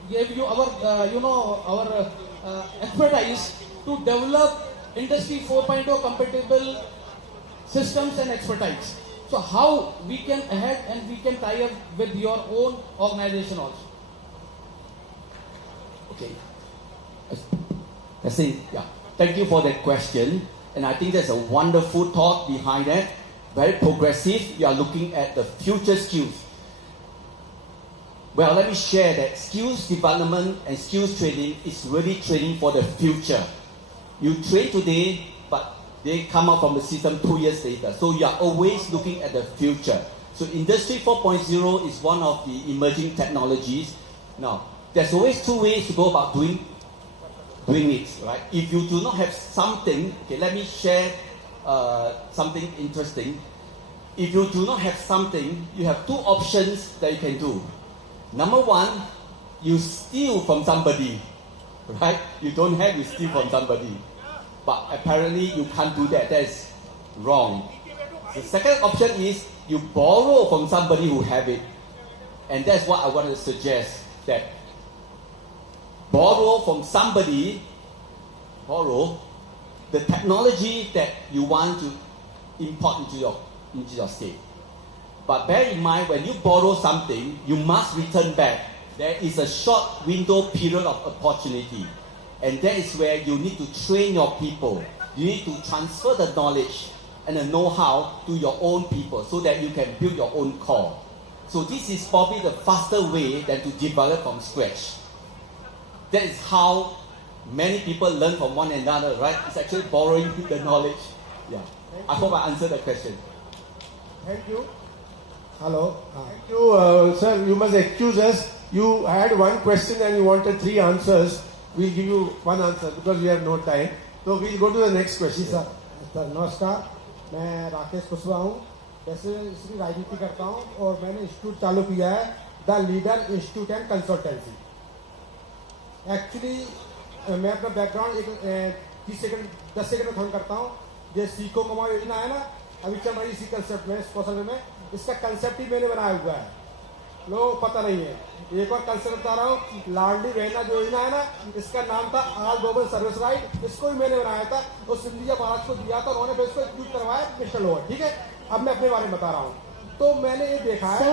give you our expertise to develop Industry 4.0 compatible systems and expertise. So how we can ahead and we can tie up with your own organization also. Okay. I see. Yeah. Thank you for that question. And I think there's a wonderful thought behind that. Very progressive. You are looking at the future skills. Well, let me share that skills development and skills training is really training for the future. You train today, but they come out from the system 2 years later. So you are always looking at the future. So Industry 4.0 is one of the emerging technologies. Now, there's always two ways to go about doing it, right? If you do not have something, okay, let me share something interesting. If you do not have something, you have two options that you can do. Number one, you steal from somebody, right? You don't have, you steal from somebody. But apparently you can't do that. That's wrong. The second option is you borrow from somebody who have it. And that's what I want to suggest, that borrow from somebody, the technology that you want to import into your state. But bear in mind, when you borrow something, you must return back. There is a short window period of opportunity. And that is where you need to train your people. You need to transfer the knowledge and the know-how to your own people so that you can build your own core. So this is probably the faster way than to develop from scratch. That is how many people learn from one another, right? It's actually borrowing the knowledge. Yeah. I hope I answered the question. Thank you. Hello. Thank you, sir. You must excuse us. You had one question and you wanted 3 answers. We'll give you one answer because we have no time. So we'll go to the next question. जी sir नमस्कार, मैं राकेश कुशवाहा हूँ। वैसे इसकी राजनीति करता हूँ और मैंने इंस्टीट्यूट चालू किया है the leader institute and consultancy. Actually मैं अपना बैकग्राउंड 10 सेकंड में खत्म करता हूँ। ये सीखो कमाओ योजना है ना, अभी चल रही इसी कंसेप्ट में, इस कौशल में। इसका कंसेप्ट ही मैंने बनाया हुआ है, लोगों को पता नहीं है। एक और कंसेप्ट बता रहा हूँ, लाडली बहना जो योजना है ना, इसका नाम था ऑल ग्लोबल सर्विस राइट। इसको भी मैंने बनाया था और सिंधिया महाराज को दिया था, उन्होंने फिर इसको एग्जीक्यूट करवाया मिस्टर लोअर। ठीक है, अब मैं अपने बारे में बता रहा हूँ। तो मैंने ये देखा है।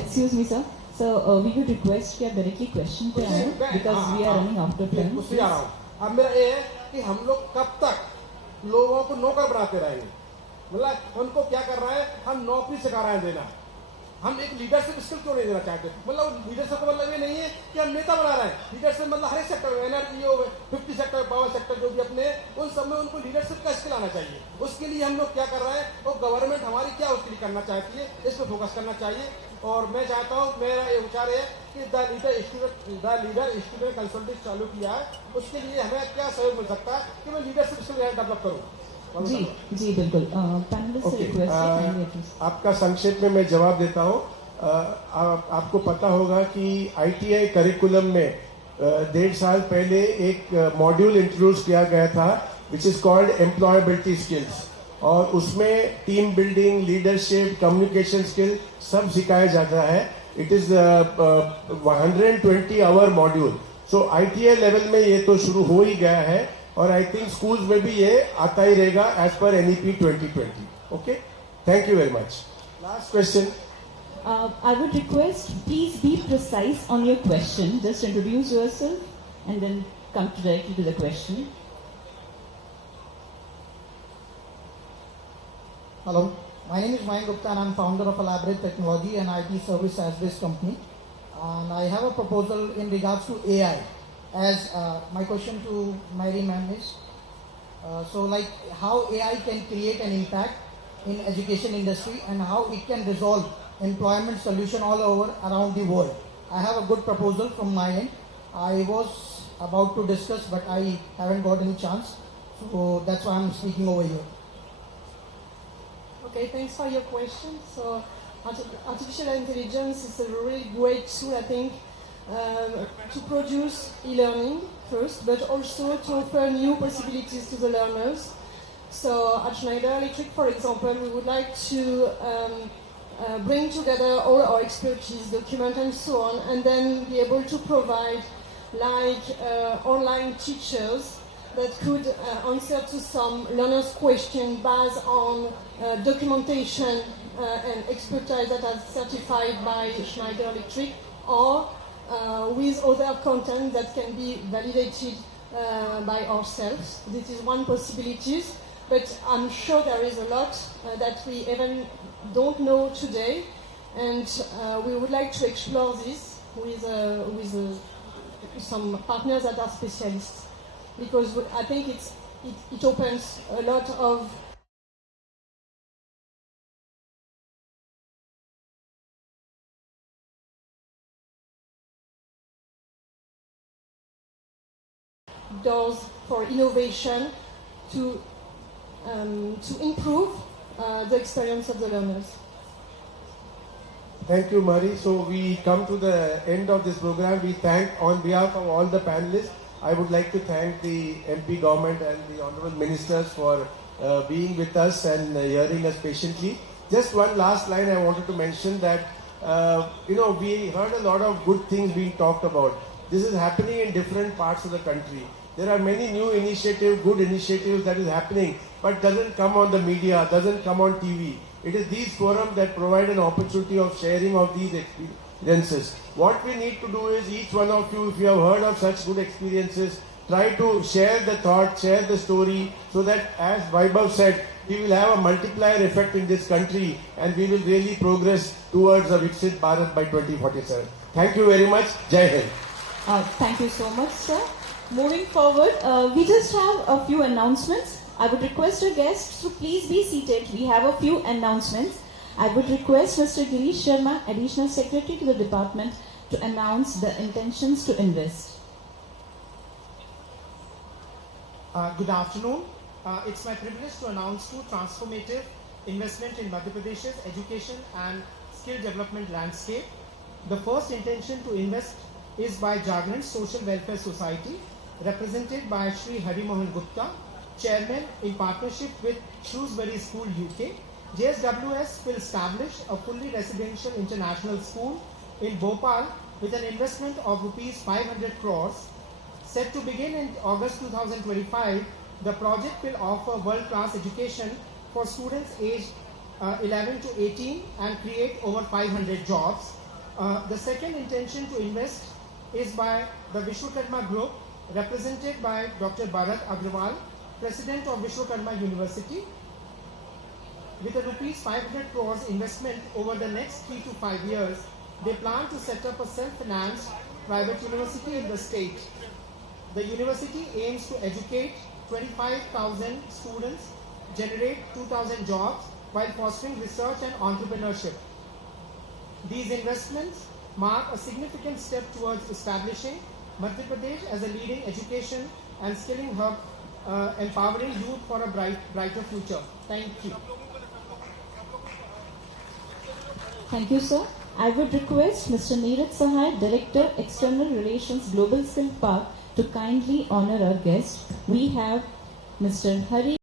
Excuse me, sir. So we would request कि आप directly question पे आए because we are running out of time. उससे आ रहा हूँ। अब मेरा ये है कि हम लोग कब तक लोगों को नौकर बनाते रहेंगे? मतलब उनको क्या कर रहा है, हम नौकरी सिखा रहे हैं देना। हम एक लीडरशिप स्किल क्यों नहीं देना चाहते? मतलब लीडरशिप का मतलब ये नहीं है कि हम नेता बना रहे हैं। लीडरशिप मतलब हर एक सेक्टर में, एनर्जी हो, 50 सेक्टर, पावर सेक्टर, जो भी अपने उन सब में उनको लीडरशिप का स्किल आना चाहिए। उसके लिए हम लोग क्या कर रहे हैं और गवर्नमेंट हमारी क्या उसके लिए करना चाहती है, इस पर फोकस करना चाहिए। और मैं चाहता हूँ, मेरा ये विचार है कि द लीडर इंस्टीट्यूट कंसल्टेंट चालू किया है, उसके लिए हमें क्या सहयोग मिल सकता है कि मैं लीडरशिप स्किल डेवलप करूँ। जी बिल्कुल। पैनलिस्ट से रिक्वेस्ट है, आपका संक्षेप में मैं जवाब देता हूँ। आपको पता होगा कि ITI करिकुलम में 1.5 साल पहले एक मॉड्यूल इंट्रोड्यूस किया गया था which is called employability skills, और उसमें team building, leadership, communication skill सब सिखाया जाता है। It is 120 hour module. So ITI level में ये तो शुरू हो ही गया है और आई थिंक स्कूल्स में भी ये आता ही रहेगा एज पर NEP 2020। Okay, Thank you very much. Last question. I would request, please be precise on your question. Just introduce yourself and then come directly to the question. Hello, my name is Mayank Gupta and I'm founder of Elaborate Technology and IT service SaaS-based company. And I have a proposal in regards to AI. As my question to Mary ma'am is, so like how AI can create an impact in education industry and how it can resolve employment solution all over around the world. I have a good proposal from my end. I was about to discuss, but I haven't got any chance. So that's why I'm speaking over here. Okay, thanks for your question. So, artificial intelligence is a really great tool, I think, to produce e-learning first, but also to offer new possibilities to the learners. So, at Schneider Electric, for example, we would like to bring together all our expertise, document and so on, and then be able to provide like online teachers that could answer to some learners' questions based on documentation and expertise that are certified by Schneider Electric, or with other content that can be validated by ourselves. This is one possibility, but I'm sure there is a lot that we even don't know today, and we would like to explore this with some partners that are specialists, because I think it opens a lot of doors for innovation to improve the experience of the learners. Thank you, Mari. So we come to the end of this program. We thank, on behalf of all the panelists, I would like to thank the MP government and the honorable ministers for being with us and hearing us patiently. Just one last line I wanted to mention that, we heard a lot of good things being talked about. This is happening in different parts of the country. There are many new initiatives, good initiatives that is happening, but doesn't come on the media, doesn't come on TV. It is these forums that provide an opportunity of sharing of these experiences. What we need to do is, each one of you, if you have heard of such good experiences, try to share the thought, share the story, so that, as Vaibhav said, we will have a multiplier effect in this country and we will really progress towards a Viksit Bharat by 2047. Thank you very much. Jai Hind. Thank you so much, sir. Moving forward, we just have a few announcements. I would request our guests to please be seated. We have a few announcements. I would request Mr. Girish Sharma, Additional Secretary to the Department, to announce the intentions to invest. Good afternoon. It's my privilege to announce two transformative investment in Madhya Pradesh's education and skill development landscape. The first intention to invest is by Jagran Social Welfare Society, represented by Shri Hari Mohan Gupta, Chairman, in partnership with Shrewsbury School UK. JSWS will establish a fully residential international school in Bhopal with an investment of rupees 500 crores. Set to begin in August 2025, the project will offer world-class education for students aged 11 to 18 and create over 500 jobs. The second intention to invest is by the Vishwakarma Group, represented by Dr. Bharat Agrawal, President of Vishwakarma University. With a rupees 500 crores investment over the next 3 to 5 years, they plan to set up a self-financed private university in the state. The university aims to educate 25,000 students, generate 2,000 jobs while fostering research and entrepreneurship. These investments mark a significant step towards establishing Madhya Pradesh as a leading education and skilling hub, empowering youth for a brighter future. Thank you. Thank you, sir. I would request Mr. Neeraj Sahai, Director, External Relations, Global Skill Park, to kindly honor our guest. We have Mr. Hari